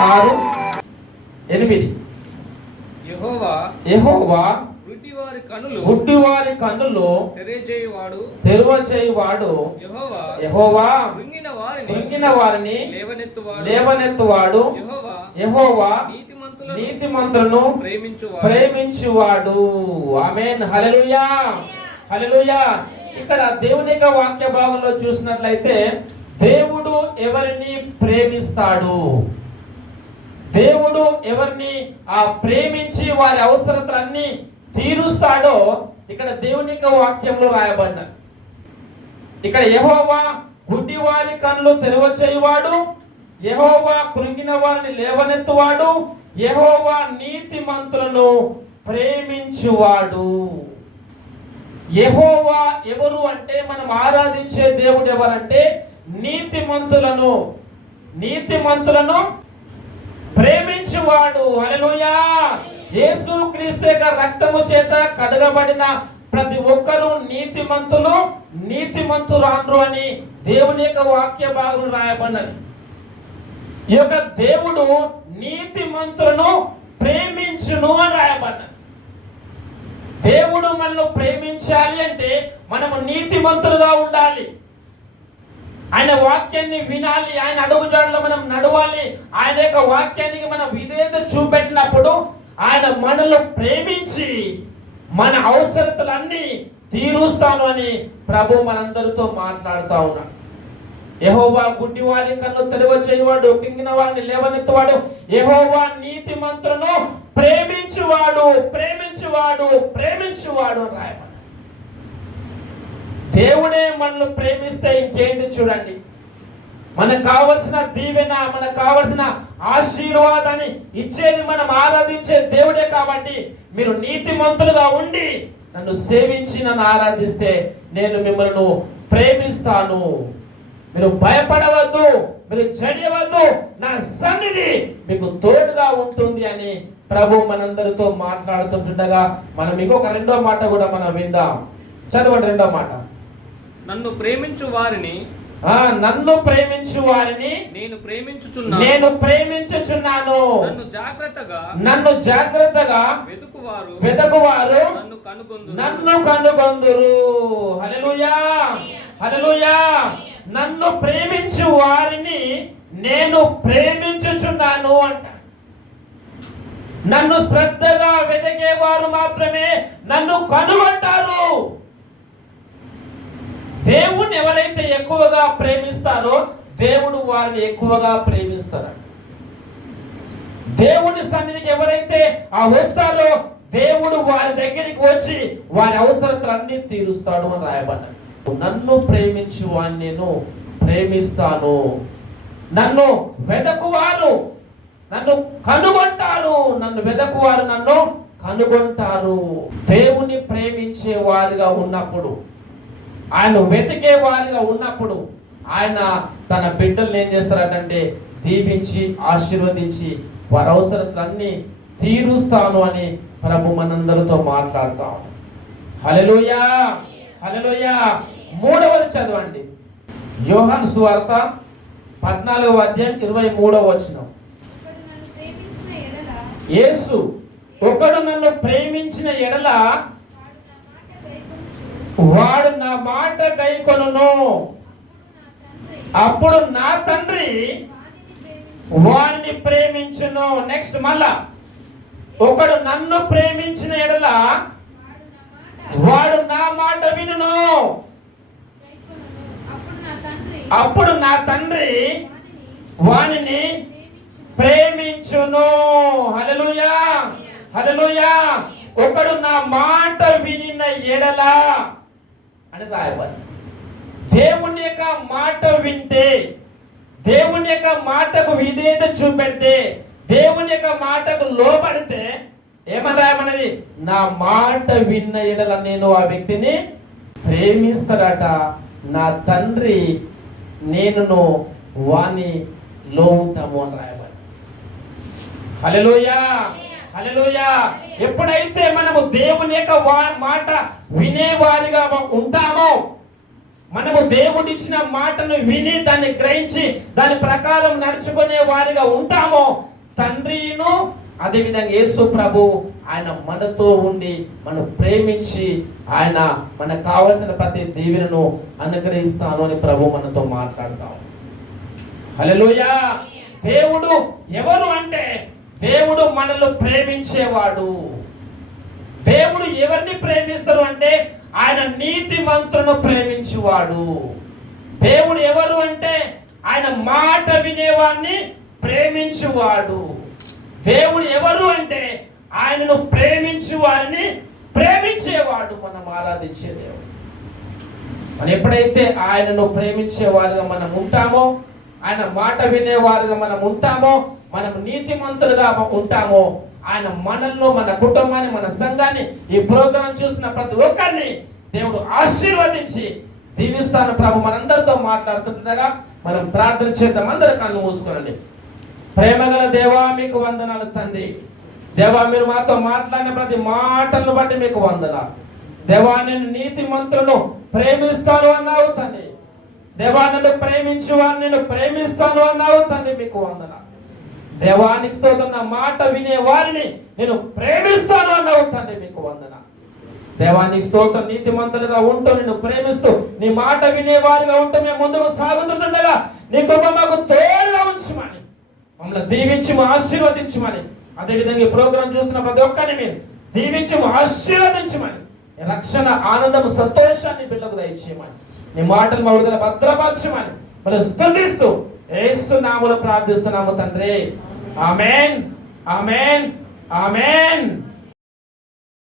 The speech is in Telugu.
6:8. యెహోవా గుడ్డివారి కన్నులు తెరవచేయువాడు, యెహోవా కృంగిన వారిని లేవనెత్తువాడు, యెహోవా నీతిమంతులను ప్రేమించువాడు. ఆమేన్. హల్లెలూయా, హల్లెలూయా. ఇక్కడ దేవుని యొక్క వాక్య భాగంలో చూసినట్లయితే దేవుడు ఎవరిని ప్రేమిస్తాడు, దేవుడు ఎవరిని ప్రేమించి వారి అవసరతలన్నీ తీరుస్తాడో ఇక్కడ దేవుని యొక్క వాక్యంలో రాయబడ్డాడు. ఇక్కడ యెహోవా గుడ్డివారి కన్నులు తెరవచేయువాడు, యెహోవా కృంగిన వారిని లేవనెత్తువాడు, యెహోవా నీతిమంతులను ప్రేమించువాడు. యెహోవా ఎవరు అంటే మనం ఆరాధించే దేవుడు ఎవరంటే నీతిమంతులను ప్రేమించువాడు. హల్లెలూయా. యేసుక్రీస్తు యొక్క రక్తము చేత కడగబడిన ప్రతి ఒక్కరూ నీతిమంతురాండ్రు అని దేవుని యొక్క వాక్య భాగం రాయబడినది. ఈ యొక్క దేవుడు నీతిమంతులను ప్రేమించును అని రాయబడినది. దేవుడు మనల్ని ప్రేమించాలి అంటే మనము నీతిమంతులుగా ఉండాలి, ఆయన వాక్యాన్ని వినాలి, ఆయన అడుగుజాడలో మనం నడవాలి. ఆయన యొక్క వాక్యానికి మనం విధేయత చూపెట్టినప్పుడు ఆయన మనల్ని ప్రేమించి మన అవసరతలన్నీ తీరుస్తాను అని ప్రభు మనందరితో మాట్లాడుతూ ఉన్నాడు. యెహోవా గుడ్డివారి కన్ను తెరవచేయువాడు, కృంగిన వారిని లేవనెత్తువాడు, యెహోవా నీతిమంతులను ప్రేమించువాడు అని రాయబడింది. దేవుడే మనల్ని ప్రేమిస్తే ఇంకేంటి చూడండి, మనకు కావలసిన దీవెన, మనకు కావలసిన ఆశీర్వాదాన్ని ఇచ్చేది మనం ఆరాధించే దేవుడే. కాబట్టి మీరు నీతిమంతులుగా ఉండి నన్ను సేవించి నన్ను ఆరాధిస్తే నేను మిమ్మల్ని ప్రేమిస్తాను, మీరు భయపడవద్దు, మీరు జడియవద్దు, నా సన్నిధి మీకు తోడుగా ఉంటుంది అని ప్రభు మనందరితో మాట్లాడుతుండగా మనం ఇంకొక రెండో మాట కూడా మనం విందాం. చదవండి రెండో మాట. నన్ను ప్రేమించు వారిని నేను ప్రేమించుచున్నాను. నన్ను జాగ్రత్తగా వెతుకువారు నన్ను కనుగొందురు. హల్లెలూయా, హల్లెలూయా. నన్ను ప్రేమించు వారిని నేను ప్రేమించుచున్నాను అంట. నన్ను శ్రద్ధగా వెతికేవారు మాత్రమే నన్ను కనుగొంటారు. దేవుణ్ణి ఎవరైతే ఎక్కువగా ప్రేమిస్తారో దేవుడు వారిని ఎక్కువగా ప్రేమిస్తాడు. దేవుని సన్నిధికి ఎవరైతే వస్తారో దేవుడు వారి దగ్గరికి వచ్చి వారి అవసరతలన్నీ తీరుస్తాడు అని రాయబడ్డాడు. నన్ను ప్రేమించు వారిని నేను ప్రేమిస్తాను, నన్ను వెదకువారు నన్ను కనుగొంటారు, నన్ను వెదకువారు నన్ను కనుగొంటారు. దేవుని ప్రేమించే వారిగా ఉన్నప్పుడు, ఆయన వెతికే వారిగా ఉన్నప్పుడు ఆయన తన బిడ్డలను ఏం చేస్తారంటే దీవించి ఆశీర్వదించి వారి అవసరతలన్నీ తీరుస్తాను అని ప్రభు మనందరితో మాట్లాడుతాం. హల్లెలూయా, హల్లెలూయా. మూడవది చదవండి, యోహాను సువార్త 14:23. యేసు ఒకడు నన్ను ప్రేమించిన ఎడల వాడు నా మాట గైకొనును, అప్పుడు నా తండ్రి వాడిని ప్రేమించును. నెక్స్ట్ మళ్ళా, ఒకడు నన్ను ప్రేమించిన ఎడల వాడు నా మాట వినును, అప్పుడు నా తండ్రి వానిని ప్రేమించును. హల్లెలూయా, హల్లెలూయా. ఒకడు నా మాట వినిన ఎడల అని రాయబడి, దేవుని యొక్క మాట వింటే, దేవుని యొక్క మాటకు విధేయత చూపెడితే, దేవుని యొక్క మాటకు లోబడితే ఏమని రాయబడినది? నా మాట విన్న ఎడల నేను ఆ వ్యక్తిని ప్రేమిస్తాడట. నా తండ్రి నేను వాని లో ఉంటాము అని రాయబడి. హల్లెలూయా, హల్లెలూయా. ఎప్పుడైతే మనము దేవుని యొక్క మాట వినేవారిగా ఉంటామో మనము దేవుడిచ్చిన మాటను విని దాన్ని గ్రహించి దాని ప్రకారం నడుచుకునే వారిగా ఉంటామో, తండ్రిను అదేవిధంగా యేసు ప్రభు ఆయన మనతో ఉండి మనం ప్రేమించి ఆయన మనకు కావలసిన ప్రతి దీవెనను అనుగ్రహిస్తాను అని ప్రభు మనతో మాట్లాడతాం. హల్లెలూయా. దేవుడు ఎవరు అంటే దేవుడు మనల్ని ప్రేమించేవాడు. దేవుడు ఎవరిని ప్రేమిస్తారు అంటే ఆయన నీతిమంతులను ప్రేమించేవాడు. దేవుడు ఎవరు అంటే ఆయన మాట వినేవాడిని ప్రేమించువాడు. దేవుడు ఎవరు అంటే ఆయనను ప్రేమించు వారిని ప్రేమించేవాడు. మనం ఆరాధించే దేవుడు. మనం ఎప్పుడైతే ఆయనను ప్రేమించేవారుగా మనం ఉంటామో, ఆయన మాట వినేవారుగా మనం ఉంటామో, మనం నీతిమంతులుగా ఉంటామో, ఆయన మనల్ని, మన కుటుంబాన్ని, మన సంఘాన్ని, ఈ ప్రోగ్రాం చూస్తున్న ప్రతి ఒక్కరిని దేవుడు ఆశీర్వదించి దీవిస్తాను. ప్రభు మనందరితో మాట్లాడుతుండగా మనం ప్రార్థన చేద్దాం. అందరూ కళ్ళు మూసుకోనండి. ప్రేమగల దేవా మీకు వందనాలు తండ్రి. దేవా మీరు మాతో మాట్లాడిన ప్రతి మాటలను బట్టి మీకు వందనాలు. దేవా నేను నీతిమంతులను ప్రేమిస్తాను అన్నావు తండ్రి. దేవా నన్ను ప్రేమించు వారిని నేను ప్రేమిస్తాను అన్నావు తండ్రి. మీకు వందనాలు. దేవానికి స్తోత్రం. నా మాట వినే వారిని నేను ప్రేమిస్తాను అన్నావు తండ్రి. మీకు వందనాలు. దేవానికి స్తోత్రం. నీతిమంతులుగా ఉంటూ నిన్ను ప్రేమిస్తూ నీ మాట వినేవారుగా ఉంటూ మేము ముందుకు సాగుతుండగా నీ కృప మాకు తోడుగా ఉంచమని, మమ్మల్ని దీవించి ఆశీర్వదించమని, అదేవిధంగా ఈ ప్రోగ్రాం చూస్తున్న ప్రతి ఒక్కరిని మీరు దీవించి ఆశీర్వదించమని, రక్షణ ఆనందం సంతోషాన్ని బిడ్డకు దయచేయమని, నీ మాటలు మా హృదయాల్లో భద్రపరచమని మనం స్తుతిస్తూ యేసు నామములో ప్రార్థిస్తున్నాము తండ్రి. ఆమేన్, ఆమేన్, ఆమేన్.